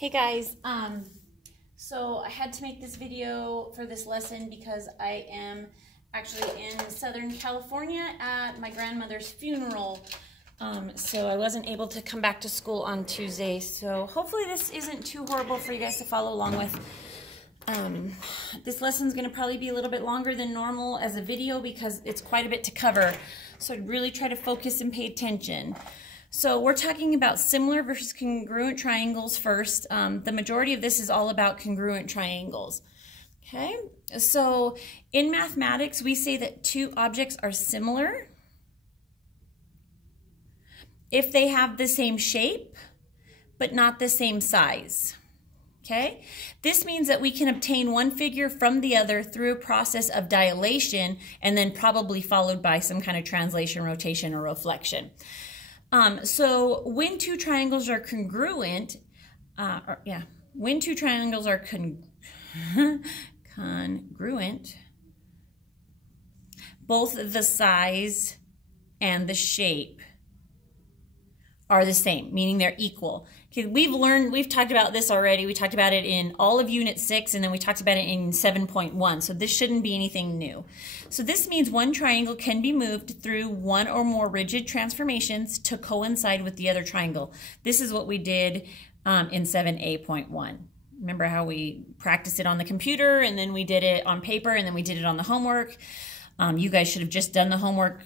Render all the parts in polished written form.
Hey guys, so I had to make this video for this lesson because I am actually in Southern California at my grandmother's funeral. So I wasn't able to come back to school on Tuesday. So hopefully this isn't too horrible for you guys to follow along with. This lesson's going to probably be a little bit longer than normal as a video because it's quite a bit to cover. So I'd really try to focus and pay attention. So we're talking about similar versus congruent triangles first. The majority of this is all about congruent triangles. Okay, so in mathematics, we say that two objects are similar if they have the same shape, but not the same size. Okay, this means that we can obtain one figure from the other through a process of dilation and then probably followed by some kind of translation, rotation, or reflection. So when two triangles are congruent, when two triangles are congruent, both the size and the shape are the same, meaning they're equal. Okay, we've talked about this already. We talked about it in all of Unit 6, and then we talked about it in 7.1, so this shouldn't be anything new. So this means one triangle can be moved through one or more rigid transformations to coincide with the other triangle. This is what we did in 7A.1. Remember how we practiced it on the computer, and then we did it on paper, and then we did it on the homework. You guys should have just done the homework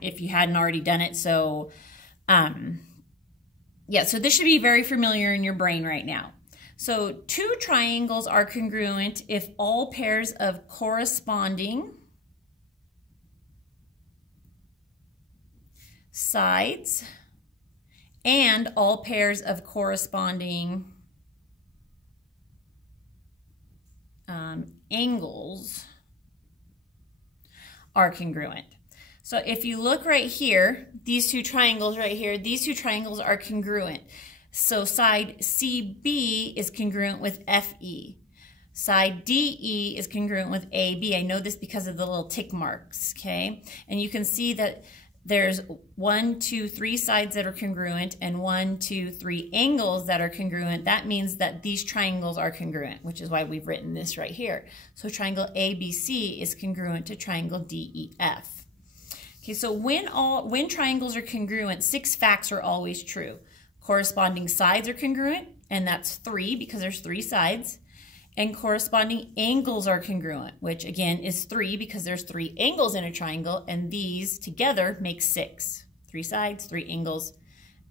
if you hadn't already done it. So yeah, so this should be very familiar in your brain right now. So two triangles are congruent if all pairs of corresponding sides and all pairs of corresponding angles are congruent. So if you look right here, these two triangles right here, these two triangles are congruent. So side CB is congruent with FE. Side DE is congruent with AB. I know this because of the little tick marks, okay? And you can see that there's 1, 2, 3 sides that are congruent and 1, 2, 3 angles that are congruent. That means that these triangles are congruent, which is why we've written this right here. So triangle ABC is congruent to triangle DEF. Okay, so when triangles are congruent, 6 facts are always true. Corresponding sides are congruent, and that's 3 because there's 3 sides. And corresponding angles are congruent, which again is 3 because there's 3 angles in a triangle, and these together make 6. 3 sides, 3 angles,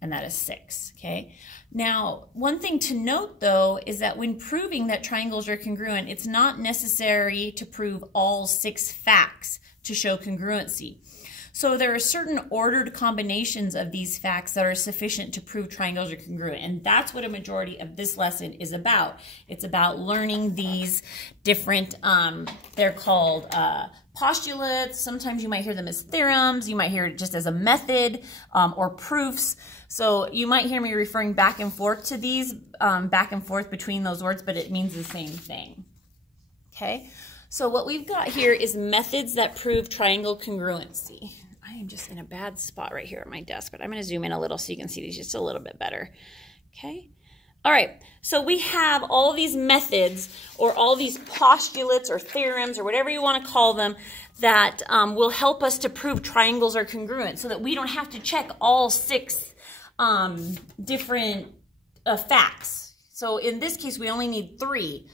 and that is 6, okay? Now, one thing to note though is that when proving that triangles are congruent, it's not necessary to prove all 6 facts to show congruency. So there are certain ordered combinations of these facts that are sufficient to prove triangles are congruent, and that's what a majority of this lesson is about. It's about learning these different, they're called postulates. Sometimes you might hear them as theorems. You might hear it just as a method or proofs. So you might hear me referring back and forth to these, back and forth between those words, but it means the same thing. Okay? So what we've got here is methods that prove triangle congruency. I am just in a bad spot right here at my desk, but I'm going to zoom in a little so you can see these just a little bit better. Okay. All right. So we have all these methods or all these postulates or theorems or whatever you want to call them that will help us to prove triangles are congruent so that we don't have to check all 6 different facts. So in this case, we only need 3.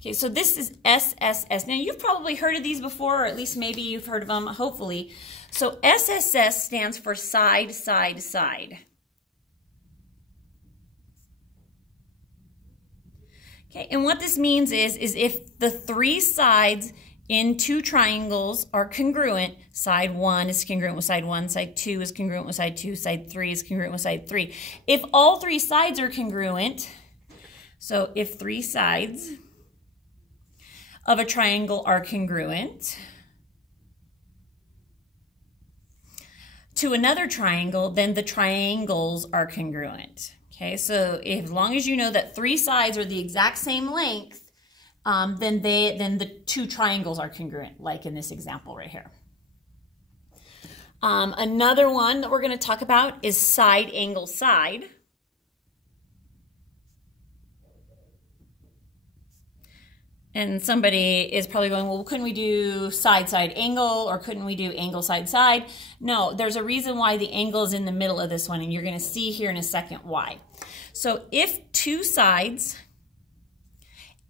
Okay, so this is SSS. Now, you've probably heard of these before, or at least maybe you've heard of them, hopefully. So SSS stands for side, side, side. Okay, and what this means is if the 3 sides in 2 triangles are congruent, side 1 is congruent with side 1, side 2 is congruent with side 2, side 3 is congruent with side 3. If all 3 sides are congruent, so if 3 sides of a triangle are congruent to another triangle, then the triangles are congruent. Okay, so as long as you know that 3 sides are the exact same length, then the 2 triangles are congruent, like in this example right here. Another one that we're going to talk about is side angle side. And somebody is probably going, well, couldn't we do side-side angle, or couldn't we do angle side-side? No, there's a reason why the angle is in the middle of this one, and you're going to see here in a second why. So if two sides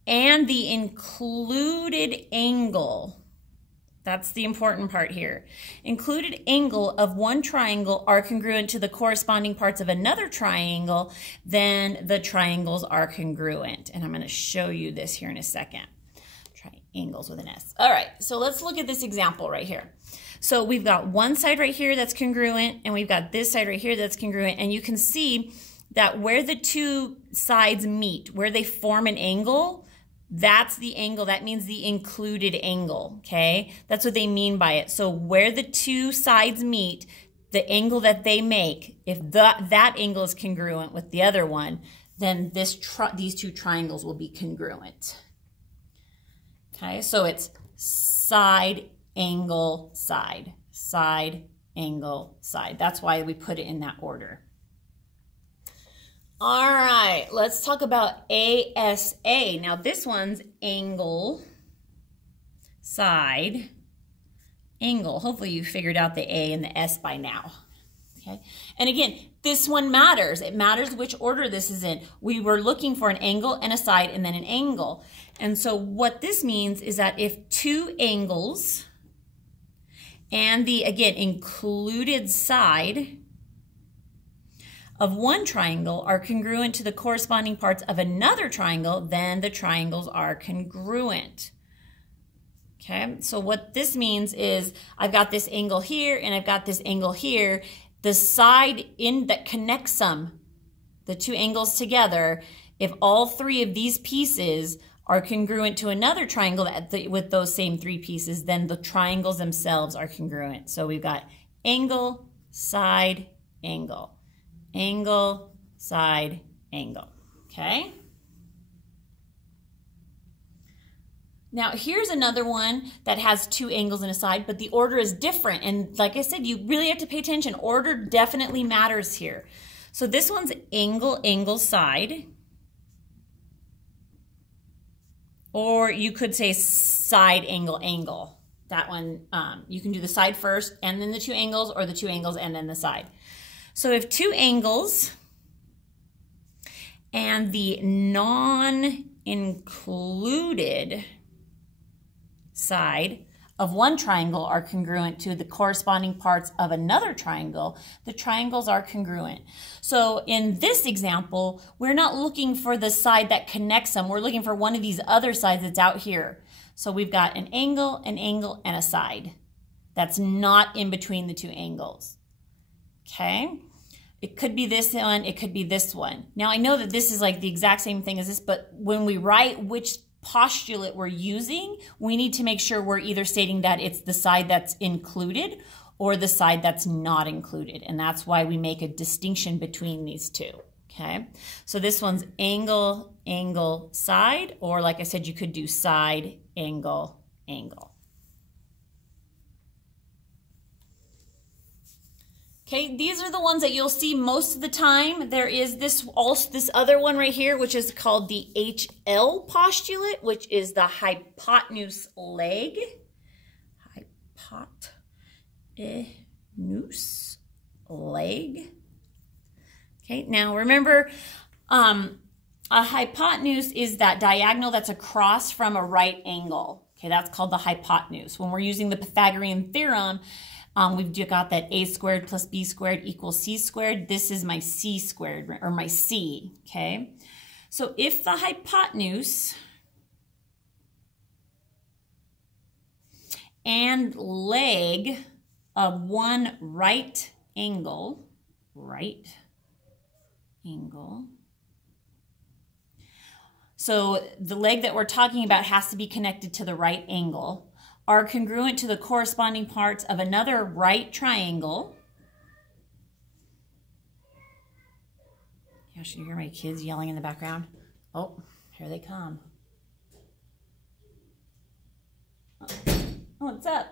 and the included angle, that's the important part here, included angle of one triangle are congruent to the corresponding parts of another triangle, then the triangles are congruent. And I'm going to show you this here in a second. Triangles with an S. All right, so let's look at this example right here. So we've got one side right here that's congruent, and we've got this side right here that's congruent, and you can see that where the two sides meet, where they form an angle, that's the angle. That means the included angle, okay? That's what they mean by it. So where the two sides meet, the angle that they make, if that angle is congruent with the other one, then these two triangles will be congruent. Okay, so it's side, angle, side, side, angle, side. That's why we put it in that order. All right, let's talk about ASA. Now this one's angle, side, angle. Hopefully you figured out the A and the S by now. Okay, and again, this one matters. It matters which order this is in. We were looking for an angle and a side and then an angle. And so what this means is that if two angles and the, again, included side of one triangle are congruent to the corresponding parts of another triangle, then the triangles are congruent. Okay, so what this means is I've got this angle here and I've got this angle here. The side that connects them, the two angles together, if all three of these pieces are congruent to another triangle with those same three pieces, then the triangles themselves are congruent. So we've got angle, side, angle. Angle, side, angle, okay? Now here's another one that has two angles and a side, but the order is different. And like I said, you really have to pay attention. Order definitely matters here. So this one's angle, angle, side. Or you could say side, angle, angle. That one, you can do the side first and then the two angles, or the two angles and then the side. So if two angles and the non-included side of one triangle are congruent to the corresponding parts of another triangle, the triangles are congruent. So in this example, we're not looking for the side that connects them. We're looking for one of these other sides that's out here. So we've got an angle, and a side that's not in between the two angles. Okay, it could be this one, it could be this one. Now I know that this is like the exact same thing as this, but when we write which postulate we're using, we need to make sure we're either stating that it's the side that's included or the side that's not included. And that's why we make a distinction between these two. Okay, so this one's angle, angle, side, or like I said, you could do side, angle, angle. Okay, these are the ones that you'll see most of the time. There is this other one right here, which is called the HL postulate, which is the hypotenuse leg. Hypotenuse leg. Okay, now remember, a hypotenuse is that diagonal that's across from a right angle. Okay, that's called the hypotenuse. When we're using the Pythagorean theorem, we've got that a squared plus b squared equals c squared. This is my c squared, or my c, okay? So if the hypotenuse and leg of one right angle, so the leg that we're talking about has to be connected to the right angle, are congruent to the corresponding parts of another right triangle. Yeah, should you hear my kids yelling in the background? Oh, here they come. Oh, what's up?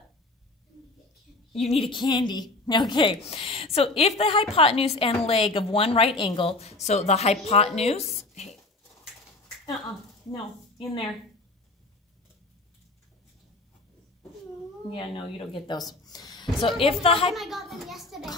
You need a candy. Okay, so if the hypotenuse and leg of one right angle, so the hypotenuse, hey, no, in there. Yeah, no, you don't get those. So if the I got them yesterday.